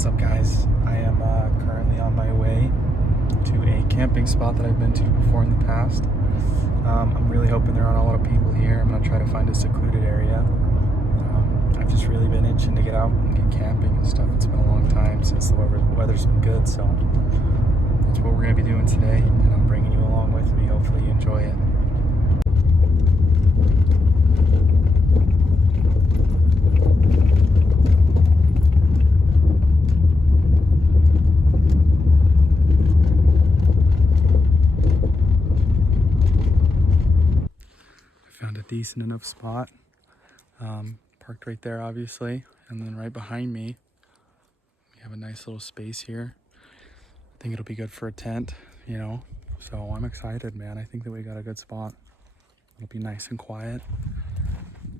What's up, guys? I am currently on my way to a camping spot that I've been to before in the past. I'm really hoping there aren't a lot of people here. I'm going to try to find a secluded area. I've just really been itching to get out and get camping and stuff. It's been a long time since the weather's been good, so that's what we're going to be doing today, and I'm bringing you along with me. Hopefully you enjoy it. Found a decent enough spot, parked right there obviously, and then right behind me we have a nice little space here. I think it'll be good for a tent, you know, so I'm excited, man. I think that we got a good spot. It'll be nice and quiet.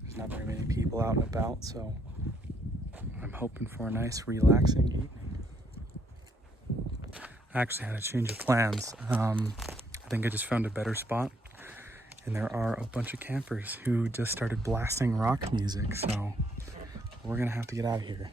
There's not very many people out and about, so I'm hoping for a nice relaxing evening. I actually had a change of plans. I think I just found a better spot. And there are a bunch of campers who just started blasting rock music, so we're gonna have to get out of here.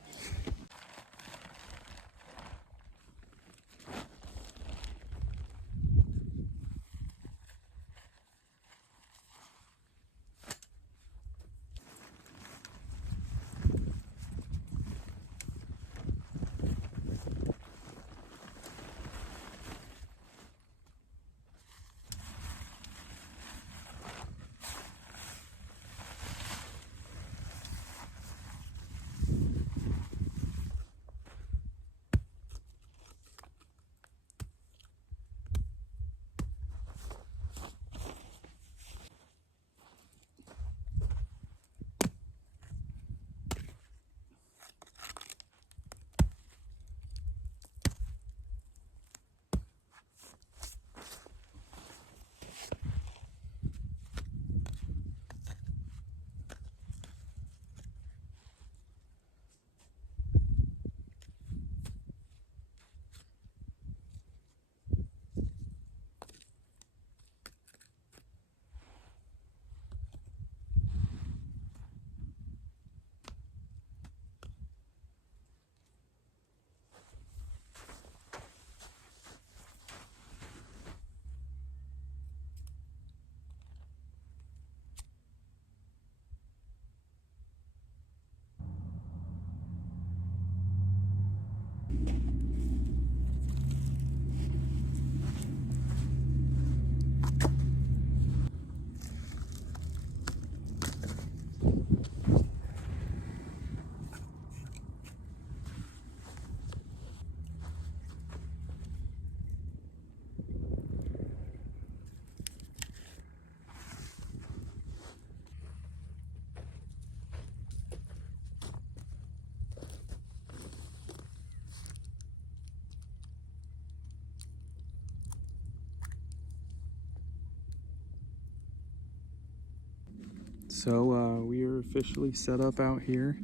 So we are officially set up out here.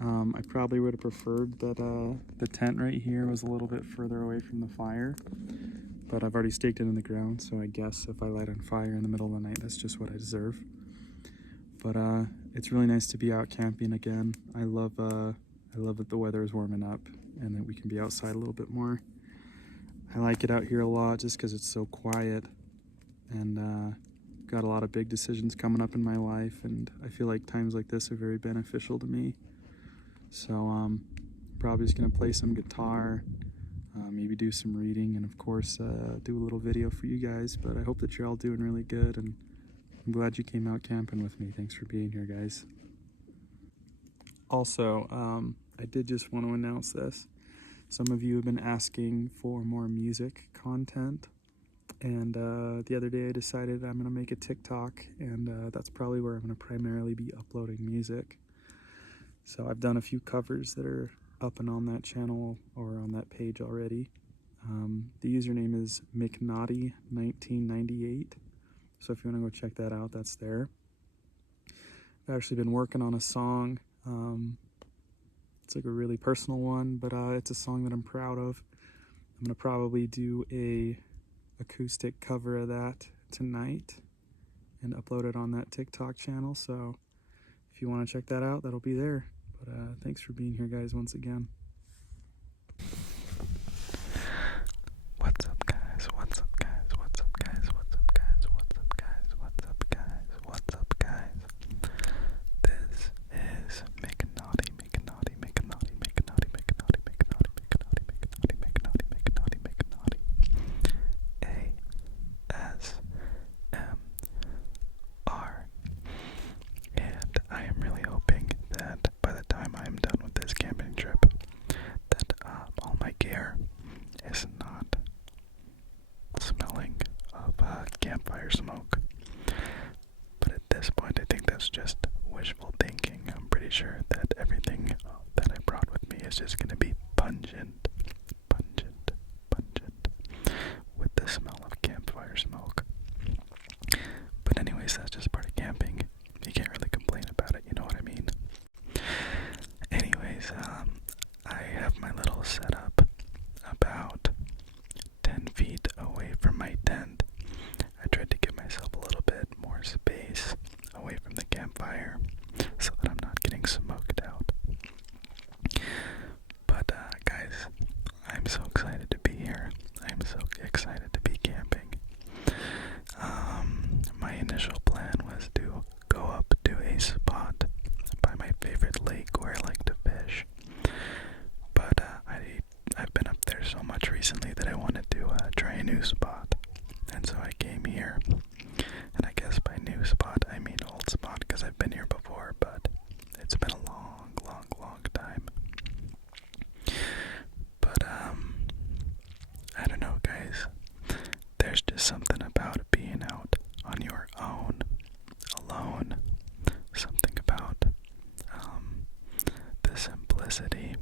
I probably would have preferred that the tent right here was a little bit further away from the fire, but I've already staked it in the ground, so I guess if I light on fire in the middle of the night, that's just what I deserve. But it's really nice to be out camping again. I love that the weather is warming up and that we can be outside a little bit more. I like it out here a lot just because it's so quiet, and got a lot of big decisions coming up in my life, and I feel like times like this are very beneficial to me. So probably just gonna play some guitar, maybe do some reading, and of course do a little video for you guys. But I hope that you're all doing really good, and I'm glad you came out camping with me. Thanks for being here, guys. Also, I did just want to announce this. Some of you have been asking for more music content, and the other day I decided I'm going to make a TikTok, and that's probably where I'm going to primarily be uploading music. So I've done a few covers that are up and on that channel or on that page already. The username is McNaughty1998, so if you want to go check that out, that's there. I've actually been working on a song. It's like a really personal one, but it's a song that I'm proud of. I'm going to probably do a acoustic cover of that tonight and upload it on that TikTok channel, so if you want to check that out, that'll be there. But thanks for being here, guys, once again. just wishful thinking. I'm pretty sure that everything that I brought with me is just gonna be pungent, pungent, pungent, with the smell of campfire smoke. But anyways, that's just part of camping. You can't really complain about it, you know what I mean? Anyways, I have my little setup about 10 feet away from my tent. I tried to give myself a little bit more space away from the campfire so that I'm not getting smoked out. But guys, I'm so excited to be here. I'm so excited to be camping. My initial plan was to go up to a spot by my favorite lake where I like to fish. But I've been up there so much recently that I wanted to try a new spot. And so I came here. And I guess by new spot I mean old spot because I've been here before, but it's been a long, long, long time. But I don't know, guys. There's just something about being out on your own, alone. Something about the simplicity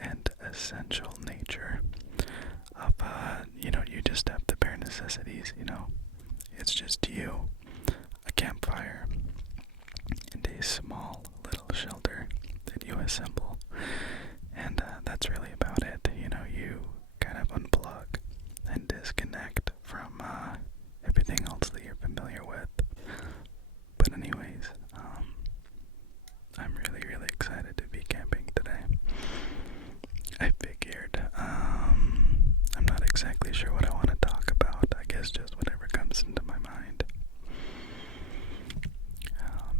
and essential nature of, you just have the bare necessities, It's just you, a campfire, and a small little shelter that you assemble. And that's really about it. You kind of unplug and disconnect from everything else that you're familiar with. But anyways, I'm really, really excited to be camping today. I figured, I'm not exactly sure what I want to talk about. I guess just whatever comes into my mind.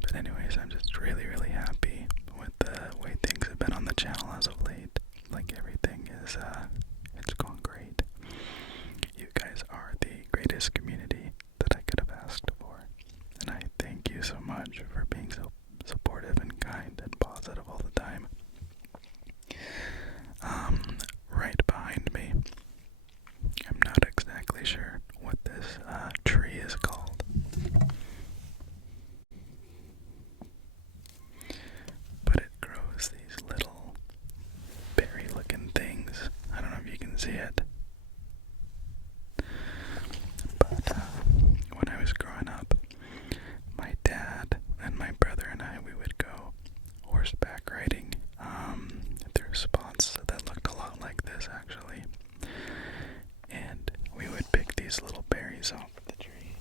But anyways, I'm just really, really happy with the way things have been on the channel as of late. Like everything is, it's going great. You guys are the greatest community that I could have asked for. And I thank you so much for being so supportive and kind and positive all the time. Right behind me, I'm not exactly sure what this tree is called. But it grows these little berry-looking things. I don't know if you can see it. But when I was growing up, my dad and my brother and I, we would go horseback riding through spots that looked a lot like this, actually. And we would pick these little berries off the tree.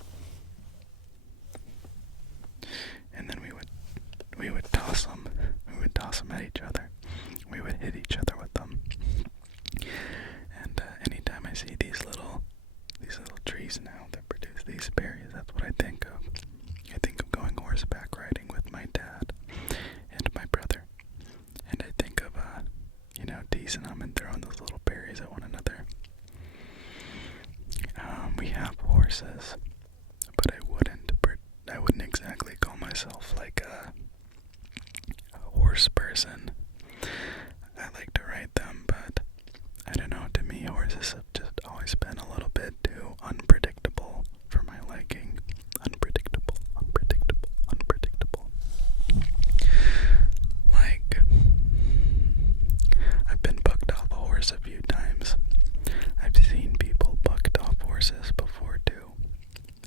And then we would toss them. We would toss them at each other. We would hit each other with them. And anytime I see these little trees now that produce these berries, that's what I think of. I think of going horseback riding with my dad and my brother. And I think of, teasing them and throwing those little berries at one another. We have horses, but I wouldn't exactly call myself like a horse person. I like to ride them, but I don't know, to me horses have just always been a little bit too unpredictable for my liking. Unpredictable, unpredictable, unpredictable. Like, I've been bucked off a horse a few times. I've seen people bucked off horses before too.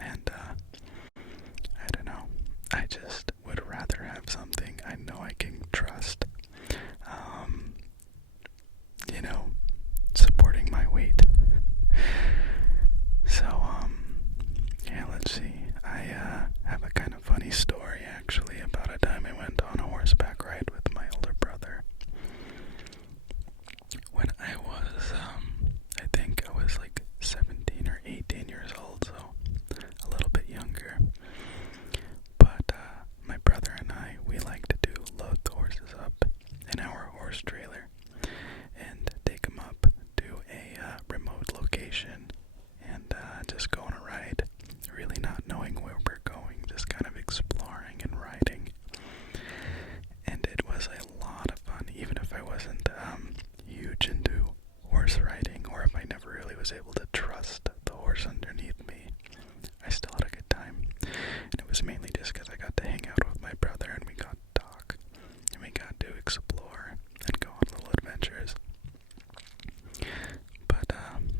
And, I don't know. I just would rather have something I know I can trust. Supporting my weight. So, yeah, let's see. I have a kind of funny story, actually, about a time I went on a horseback ride with my older brother. When I was, I think I was like 17 or 18 years old, so a little bit younger. But, my was mainly just because I got to hang out with my brother and we got to talk and we got to explore and go on little adventures. But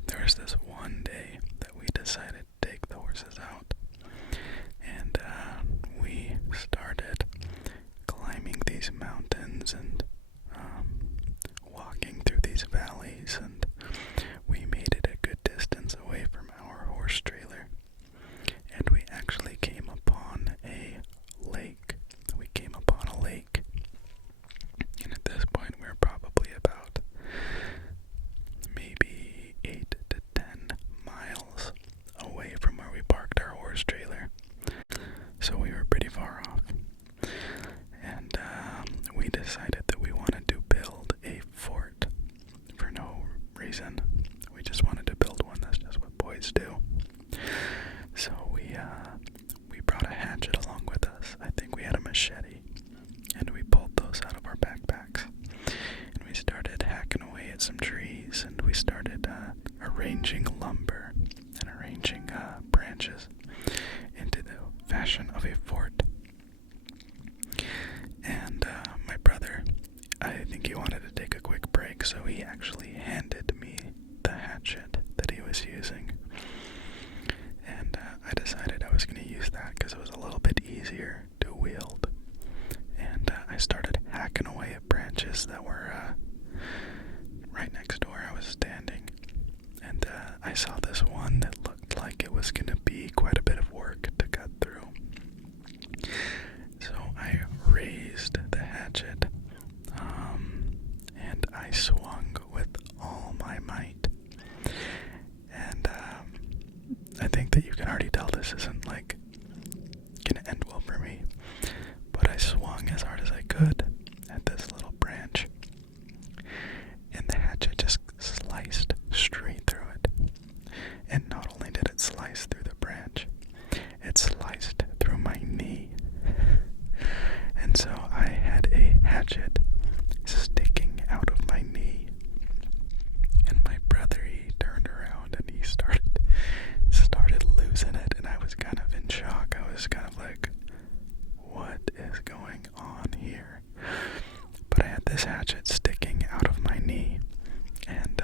there was this one day that we decided to take the horses out, and we started climbing these mountains and walking through these valleys, and we made it a good distance away from our horse trailer, and we actually came upon a lake. And at this point we were probably about maybe 8 to 10 miles away from where we parked our horse trailer. So we were pretty far off. And we decided that we wanted to build a fort for no reason. We just wanted to build one. That's just what boys do. So we brought a hatchet along with us. I think we had a machete. And we pulled those out of our backpacks. And we started hacking away at some trees. And we started arranging lumber and arranging branches into the fashion of a fort. And my brother, I think he wanted to take a quick break, so he actually handed me the hatchet that he was using. And I decided I was going to use that because it was a little bit easier to wield. And I started hacking away at branches that were right next to where I was standing. And I saw this one that looked like it was going to be quite a bit of work to cut through. So I raised the hatchet, and I swung with all my might. And I think that you can already tell this isn't like gonna end well for me, but I swung as hard as I could at this little branch, and the hatchet just sliced straight through it. And not only did it slice through the branch, it sliced through my knee. And so I had a hatchet sticking out of my knee. And my brother, he turned around and he started losing it, and I was kind of in shock. I was kind of like, what is going on here? But I had this hatchet sticking out of my knee, and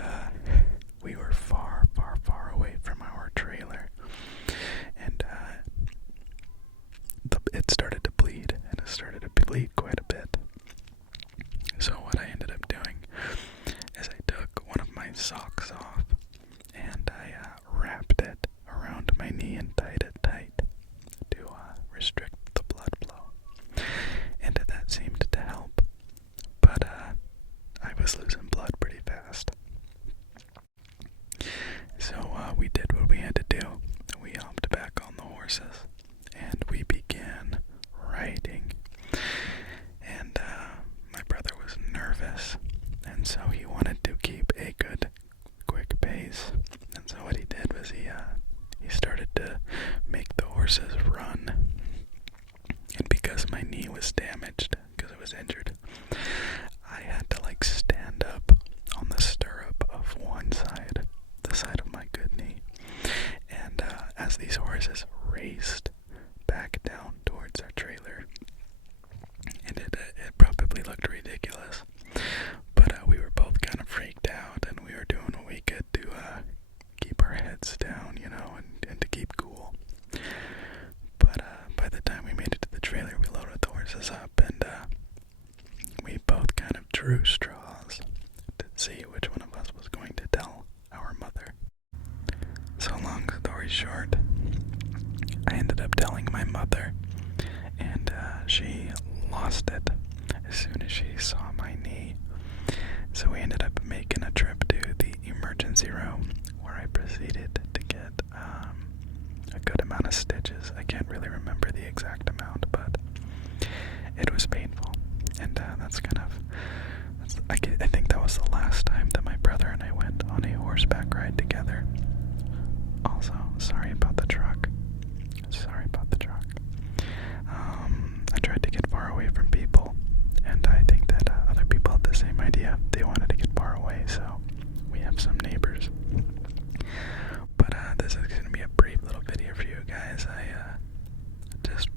we were far, far, far away from our trailer. And it started to bleed, and it started to bleed quite a bit. So what I ended up doing is I took one of my socks off, and I wrapped it around my knee and tied it tight to restrict the blood flow. And that seemed to help, but I was losing blood pretty fast. So we did what we had to do. We hopped back on the horses, and we began riding. And my brother was nervous, and so he wanted to keep a good, quick pace. And so what he did was he started to make the horses run. And because my knee was damaged, because it was injured, I had to stand up on the stirrup of one side, the side of my good knee. And as these horses raced back down towards our trailer, and it probably looked ridiculous, but we were both kind of freaked out, and we were doing what we could to keep our heads down, and to keep cool. But by the time we made it to the trailer, we loaded the horses up, and we both kind of drew straws to see which one of us was going to tell our mother. So long story short, I ended up telling my mother, and she lost it as soon as she saw my knee. So we ended up making a trip to the emergency room, where I proceeded to get a good amount of stitches. I can't really remember the exact amount, but it was painful. And I think that was the last time that my brother and I went on a horseback ride together. Also, sorry about the truck. I tried to get far away from people, and I think that other people had the same idea. They wanted to get far away, so we have some neighbors. But this is going to be a brief little video for you guys. I just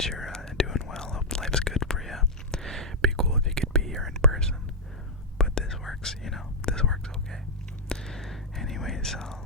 glad you're doing well. Hope life's good for you. Be cool if you could be here in person. But this works, you know. This works okay. Anyways, I'll